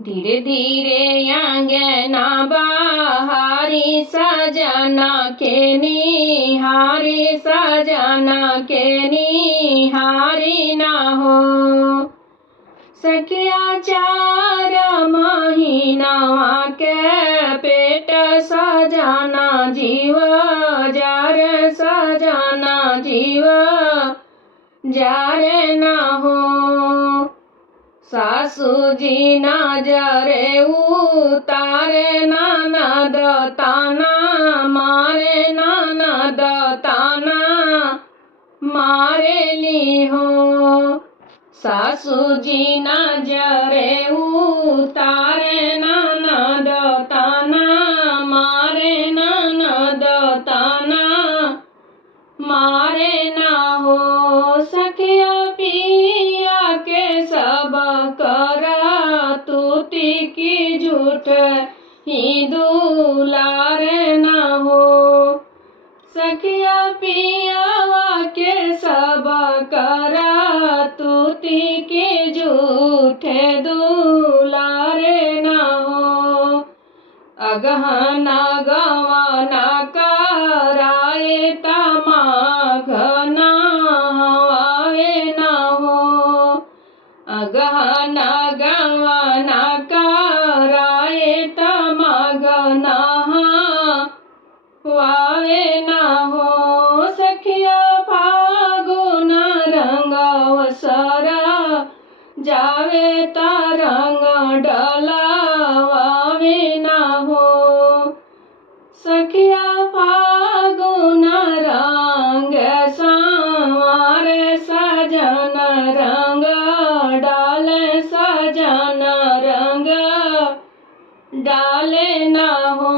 धीरे धीरे आंगना बहारी सजना के निहारी सजना के निहारी ना हो। सखिया 4 महीना के पेट सजना जीव जार सजना जीव जार ना हो। सासू जी नजरे उतारे ननद ताना मारे ननद ताना मारे ली हो। सासू जी नजरे उतारे ननद ताना मारे ननद ताना मारे ना हो। सखिया पिया के सब कर तूती की झूठ ही दुलार ना हो। सखिया पिया के सब कर तूती की झूठ दुलार ना हो। अगहना गवाना कराए तमाघना हवाए ना हो। अगहना गवाना कराए तमाघना हवाए ना हो। सखिया फागुन रंग अवसर जावे तरंग डलावे ना हो। सखिया फागुन रंग संवार सजन रंग डाल सजन रंग डाले ना हो।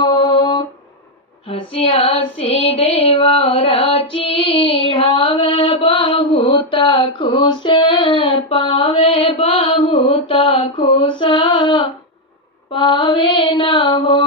हंसी हंसी देवर चिढ़ावे बहुत खुश पावे बहुत खुश पावे ना हो।